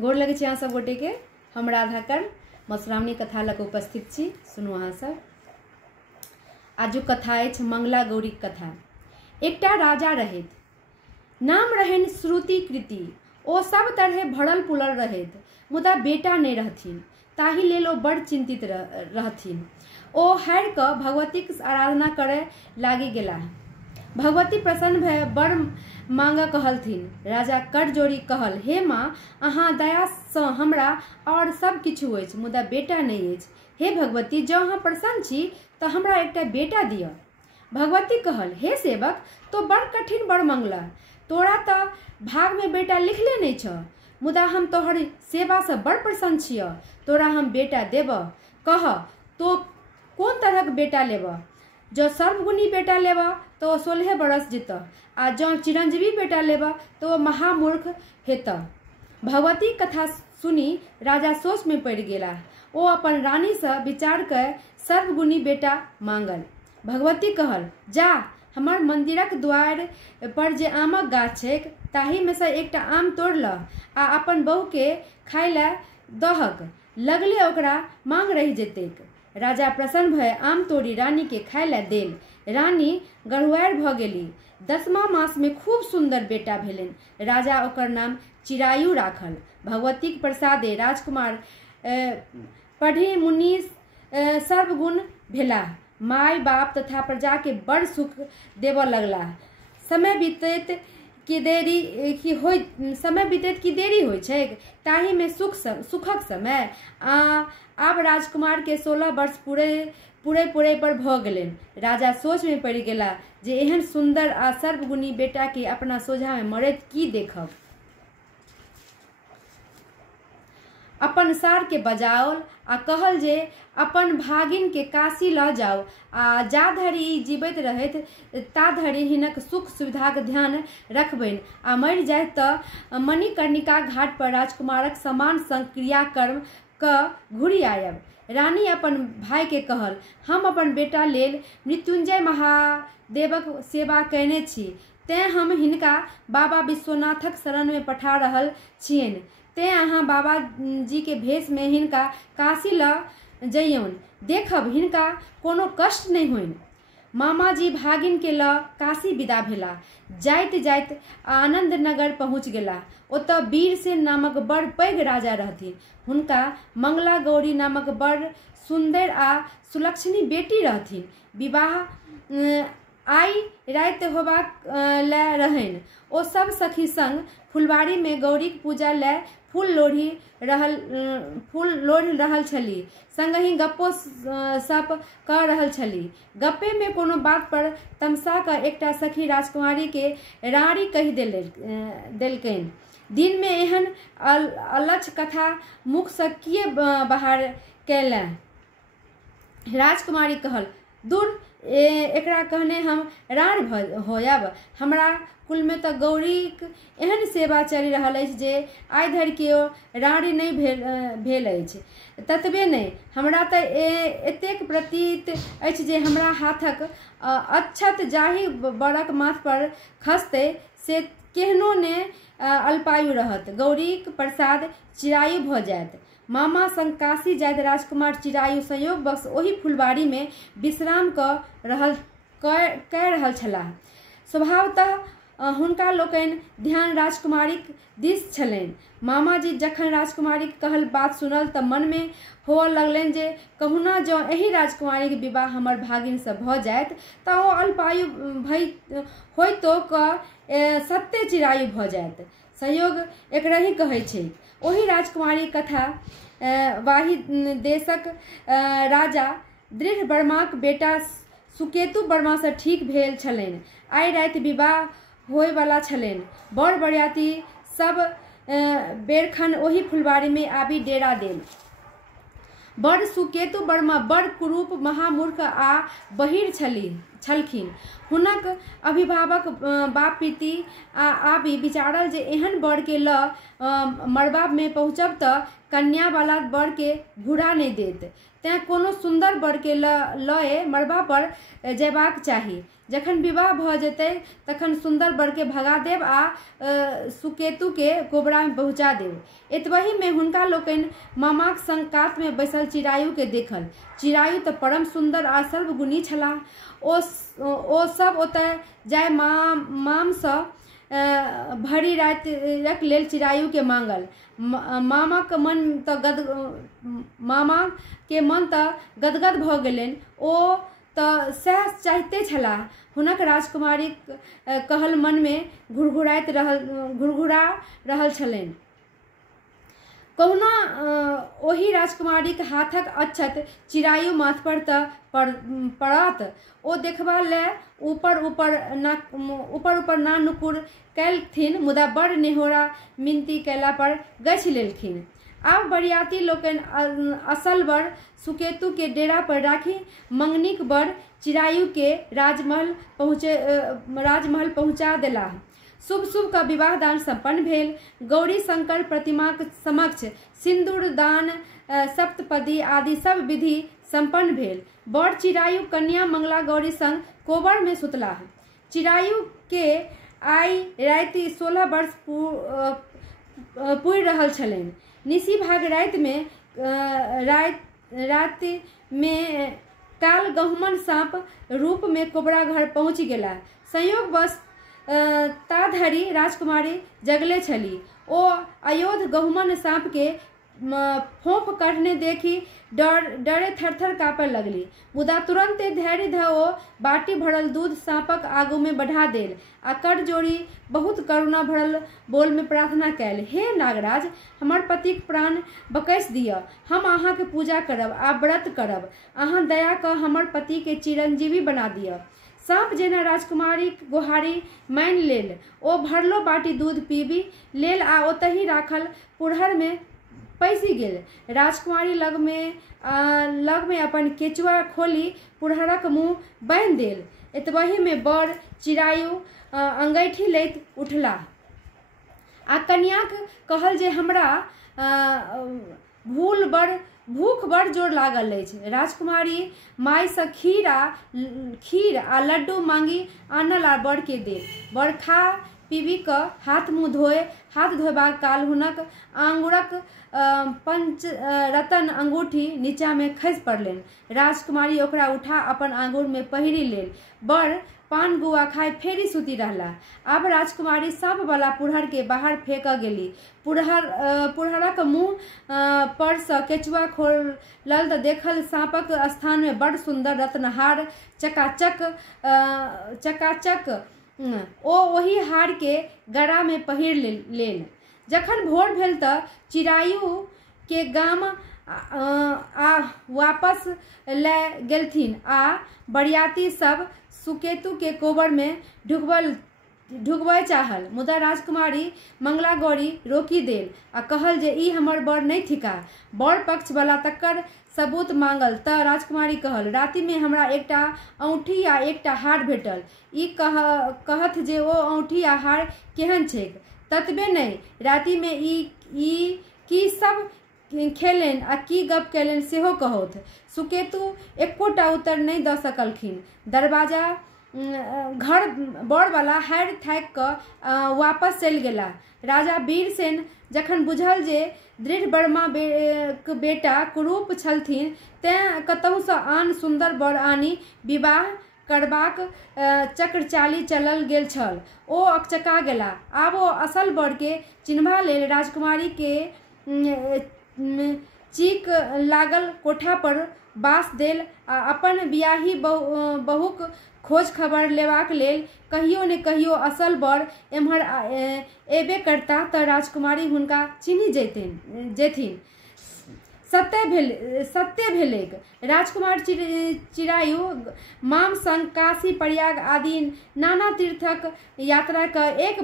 गोर लगे छी अहाँ सब गोटे के। हम राधाकर्ण मधुश्रावणी कथा लग उपस्थित छी। सुनू अहाँ सब। आजुक कथा अछि मंगला गौरीक कथा। एकटा राजा रहैत, नाम रहनि श्रुति कृति। ओ सब तरहे भरल पुलल रहैत, मुदा बेटा नहि रहथिन। ताहि लेल ओ बड़ चिंतित रहथिन। ओ हारि कऽ भगवतीक आराधना करय लागी गेलाह। भगवती प्रसन्न भय बड़ मांग कहलथिन। राजा कर जोड़ी कहल, हे माँ, अहाँ दयासँ हमरा और सब किछु अछि, मुदा बेटा नहीं अछि। हे भगवती, जँ अहाँ प्रसन्न छी तऽ हमरा एकटा बेटा दिअ। भगवती कहल, हे सेवक, तो बड़ कठिन बड़ मंगला। तोरा तऽ भाग में बेटा लिखले नहीं छ, मुदा हम तोहर सेवा से बड़ प्रसन्न छिय। तोरा हम बेटा देब। कह तो कोन तरहक बेटा लेब? जो सर्वगुणी बेटा लेब तो 16 बरस जीतऽ, आ जँ चिरंजीवी बेटा लेब तो महामूर्ख हेतऽ। भगवती कथा सुनी राजा सोच में पड़ गेला। ओ अपन रानी से विचार कर सर्वगुणी बेटा मांगल। भगवती कहल, जा हमर मंदिरक द्वार पर जे आमक गाछ छैक ताही में से एकटा आम तोड़ लह आ अपन बहू के खाय ले दहक। लगले ओकरा मांग रहि जेतैक। राजा प्रसन्न भय आम तोड़ी रानी के खाय ले देल। रानी गढ़ुआर भ गेली। 10वां मास में खूब सुंदर बेटा भेलनि। राजा ओकर नाम चिरायु राखल। भगवतीक प्रसादे राजकुमार पढ़ी मुनि सर्वगुण भेलाह। माय बाप तथा प्रजा के बड़ सुख देव लगलाह। समय बीतैत की देरी होइ छैक, ताहि में सुखक समय। आब राजकुमार के 16 वर्ष पूरे पर भ गेलनि। राजा सोच में पड़ गेला जे एहन सुंदर आ सर्वगुणी बेटा के अपना सोझा में मरैत की देखब। अपन सार के बजाओल आ कहल जे अपन भागिन के काशी ल जाओ, आ जा धरि ई जीवित रहैत ता धरि हिनक सुख सुविधाक ध्यान रखबनि, आ मरि जाय तऽ मणिकर्णिका घाट पर राजकुमारक समान संग क्रियाकर्म क घुरि आयब। रानी अपन भाई के कहल, हम अपन बेटा लेल मृत्युंजय महादेवक सेवा कयने छी, तें हम हिनका बाबा विश्वनाथक शरण में पठा रहल छियनि। तें अहाँ बाबा जी के भेष में हिनका काशी ल जइयौन, देखब हिनका कोनो कष्ट नहीं होइन। मामा जी भागिन के ल काशी विदा भेला। जाइत जाइत आनंद नगर पहुँच गेला। ओतऽ वीरसेन नामक बड़ पैघ राजा रहथिन। हुनका मंगला गौरी नामक बड़ सुंदर आ सुलक्षणी बेटी रहथिन। विवाह आई रात होबाक ले रहनि। ओ सब सखी संग फुलबाड़ी में गौरीक पूजा ले फूल लोढ़ि रहल छली, संगहि गप्पो सप क रहल छली। गप्पे में कोनो बात पर तमसा क एकटा सखी राजकुमारी के राड़ी कहि देलकनि। दिन में एहन अलक्ष कथा मुख से किए बाहर कैले? राजकुमारी कहल, दूर एकरा कहने हम राड़ होयब। हमरा कुल में तो गौरीक एहन सेवा चलि रहल अछि जे आइ धरि केओ राड़ी नहीं भेल अछि। ततबे नहीं, हमरा तऽ एतेक प्रतीत अछि जे हमरा हाथक अक्षत जाहि बड़क माथ पर खसतै से केहनो ने अल्पायु रहत। गौरीक प्रसाद चिरायु भ जायत। मामा संग काशी जाइत राजकुमार चिरायु संयोगवश ओही फुलबाड़ी में विश्राम कै रहल छलाह। स्वभावतः हुनका लोकनि ध्यान राजकुमारीक दिस छलनि। मामा जी जखन राजकुमारी कहल बात सुनल तऽ मन में होअ लगलनि जे कहुना जँ एही राजकुमारी के विवाह हमर भागिन से भ जायत तऽ ओ अल्पायु होइतो क सत्ते चिरायु भ जायत। संयोग एकरही कहै छै। ओही राजकुमारी कथा वाही देशक राजा दृढ़ वर्माक बेटा सुकेतु वर्मा से ठीक भेल छलनि। आइ राति विवाह होय वाला छलनि। बड़ बरियाती सब बेरखन ओही फुलबाड़ी में आबि डेरा देल। बड़ सुकेतु वर्मा बड़ कुरूप महामूर्ख आ बहिर छलीह। छलखिन। हुनक अभिभावक बाप प्रीति आबि विचारल जे एहन बर के ल मड़बा में पहुँचब तऽ कन्या वाला बर के घुरा नहीं देत, तें कोनो सुंदर बर के लए मड़बा पर जयबाक चाही। जखन विवाह भ जेतै तखन सुंदर बर के भगा देब आ सुकेतु के कोबरा में पहुँचा देब। एतबही में हुनका लोकनि मामाक संग कात में बैसल चिरायु के देखल। चिरायु तऽ परम सुंदर आ सर्वगुणी छलाह। ओ सब ओतय जाय मामसँ भरी रातिक लेल चिरायु के मांगल। मामा के मन तऽ गदगद भ गेलनि। ओ तऽ सएह चाहते छलाह। हुनक राजकुमारी कहल मन में घुरघुरा रहल छलनि। कहुना ओही राजकुमारीक हाथक अक्षत चिरायु माथ पर तऽ पड़त। ओ देखबा ले ऊपर ना नुकुर कैलथिन, मुदा बड़ नेहोरा मिनती कैला पर गछि लेलखिन। आब बरियाती लोकनि असल बर सुकेतु के डेरा पर राखी मंगनीक बर चिरायु के राजमहल पहुँचा देलाह। शुभ शुभ का विवाह दान संपन्न भेल। गौरी शंकर प्रतिमाक समक्ष सिंदूर दान सप्तपदी आदि सब विधि संपन्न भेल। बड़ चिरायु कन्या मंगला गौरी संग कोबर में सुतलाह। चिरायु के आई राति 16 वर्ष पूरि रहल छलनि। निसी भाग राति में काल गहुमन सांप रूप में कोबरा घर पहुँच गेला। संयोग बस ताधरी राजकुमारी जगले छली। ओ अयोध गहुमन सांप के फोंफ करने देखी डरे थरथर काँपे लगली। मुदा तुरंते धैर्य ध ओ बाटी भरल दूध सांपक आगू में बढ़ा देल आ कर जोड़ी बहुत करुणा भरल बोल में प्रार्थना कैल। हे नागराज, हमर पतिक प्राण बकैस दिअ। हम अहाँ के पूजा करब आ व्रत करब। अहाँ दया क हमर पति के चिरंजीवी बना दिअ। सांप जेना राजकुमारी गोहारी मान लेल। ओ भरलो बाटी दूध पीबी लेल आ ओतही राखल पुरहर में पैसी गेल। राजकुमारी लग में अपन केचुआ खोली पुरहरक मुँह बांधि देल। एतबही में बड़ चिरायु अंगैठी लैत उठला आ कन्याक कहल जे हमरा भूख बड़ जोर लागल अछि। राजकुमारी माय से खीर आ लड्डू मांगी आनल आ बड़ के देल। बड़ खा पीबी क हाथ धोबाक काल हुनक आंगुरक पंच रतन अंगूठी नीचा में खसि पड़लनि। राजकुमारी ओकरा उठा अपन आंगुर में पहिरी लेल। बड़ पान गुआ खाए फेरी सुती रहला। आब राजकुमारी सांप वाला पुरहर के बाहर फेंक गेली। पुरहरक मुँह पर से केचुआ खोलल तऽ देखल सांपक स्थान में बड़ सुंदर रत्नहार चकाचक ओ ओही हार के गरा में पहिर लेल। जखन भोर भेल तऽ चिरायु के गाम वापस ले गेलथिन आ बरियाती सब सुकेतु के कोबर में ढुकबय चाहल। मुदा राजकुमारी मंगला गौरी रोकी देल आ कहल जे ई हमर बड़ नहीं थिका। बड़ पक्ष वाला तकर सबूत मांगल तऽ राजकुमारी कहल, राति में हमरा एकटा औंठी आ एकटा हार भेटल। ई कहत जे ओ औंठी आ हार केहन छैक। ततबे नहीं, राति में ई की सब खेलनि आ की गप कैलनि सेहो कहौथ। सुकेतु एकोटा उत्तर नहीं द सकलखिन। दरवाजा घर बड़ वाला हारि थाकि कऽ वापस चलि गेला। राजा वीरसेन जखन बुझल जे दृढ़ वर्मा बेटा कुरूप छलथिन, तें कतहु सँ आन सुंदर बर आनी विवाह करबाक चक्रचाली चलल गेल छल। ओ अकचका गेला। आब ओ असल बर के चिन्हबा लेल राजकुमारी के चीक लागल कोठा पर बास देल आ अपन बियाही बहुक खोज खबर लेबाक लेल कहियो ने कहियो असल बर एम्हर एबे करता तऽ राजकुमारी हुनका चिन्हि जेथिन। सत्य भेलैक। राजकुमार चिरायु माम संग काशी प्रयाग आदि नाना तीर्थक यात्रा क एक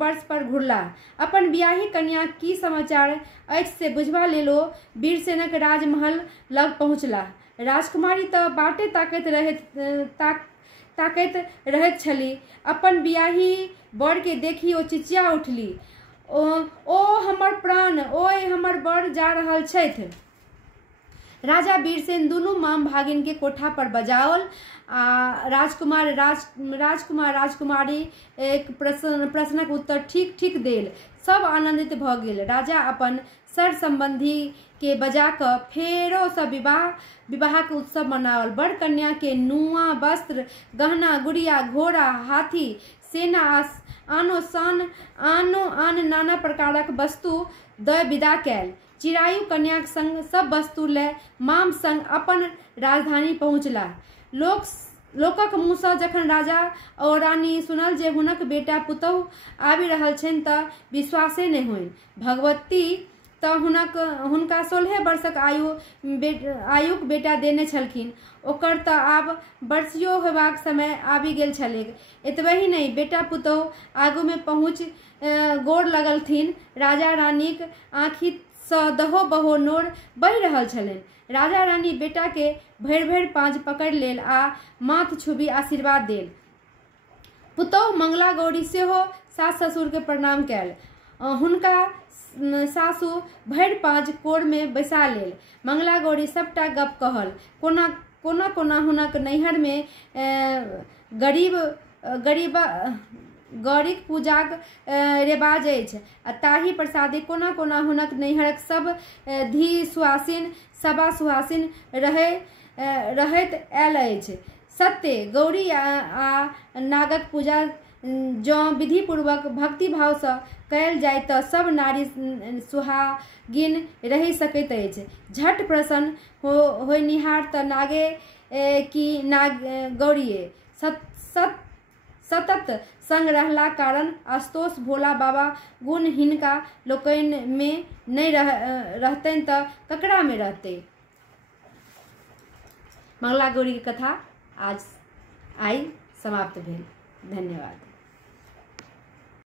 वर्ष पर घुरला। अपन बियाही कन्या की समाचार अछि से बुझबा लेल ओ वीरसेनक राजमहल लग पहुँचला। राजकुमारी तऽ बाटे ताकैत रहैत छली। अपन बियाही बर के देखी ओ चिचिया उठली, ओ हमर प्राण, ओए हमर बर जा रहल छथि। राजा वीरसेन दुनू माम भागिन के कोठा पर बजाओल आ राजकुमारी एक प्रश्नक उत्तर ठीक ठीक देल। सब आनंदित भ गेल। राजा अपन सर संबंधी के बजा क फेरो सँ विवाह के उत्सव मनाओल। बड़ कन्या के नुआ वस्त्र, गहना गुड़िया, घोड़ा, हाथी, सेना आन नाना प्रकारक वस्तु द विदा कैल। चिरायु कन्याक संग सब वस्तु लय माम संग अपन राजधानी पहुँचला। लोकक मुँह सँ जखन राजा और रानी सुनल जे हुनक बेटा पुतौह आबि रहल छनि तऽ विश्वासे नहि होइन। भगवती तऽ हुनका 16 वर्षक आयुक बेटा देने छलखिन, ओकर तऽ आब वर्षियो होयबाक समय आबि गेल छलैक। एतबहि नहि, बेटा पुतौह आगू में पहुँच गोर लगलथिन। राजा रानीक आँखि सँ दहो बहो नोर बहि रहल छलनि। राजा रानी बेटा के भरि भरि पाँज पकड़ि लेल आ माथ छुबी आशीर्वाद देल। पुतौह मंगला गौरी सेहो सास ससुर के प्रणाम कैल। हुनका सासु भरि पाँज कोर में बैसा लेल। मंगला गौरी सबटा गप कहल। कोना हुनक नैहर में गौरीक पूजाक रेवाज अछि आ ताहि प्रसादे कोना हुनक नैहरक सब धी सुहासिन सभा सुहासिन रहैत आयल अछि। सत्य गौरी आ नागक पूजा जँ विधि पूर्वक भक्ति भाव सँ कयल जाय तऽ सब नारी सुहागिन रहि सकैत अछि। झट प्रसन्न होइनिहार तऽ नागे की गौरीये सतत संग रहला कारण आशुतोष भोला बाबा गुण हिनका लोकनि में नहि रहतनि तऽ ककरा में रहतै। मंगला गौरी की कथा आई समाप्त भेल। धन्यवाद।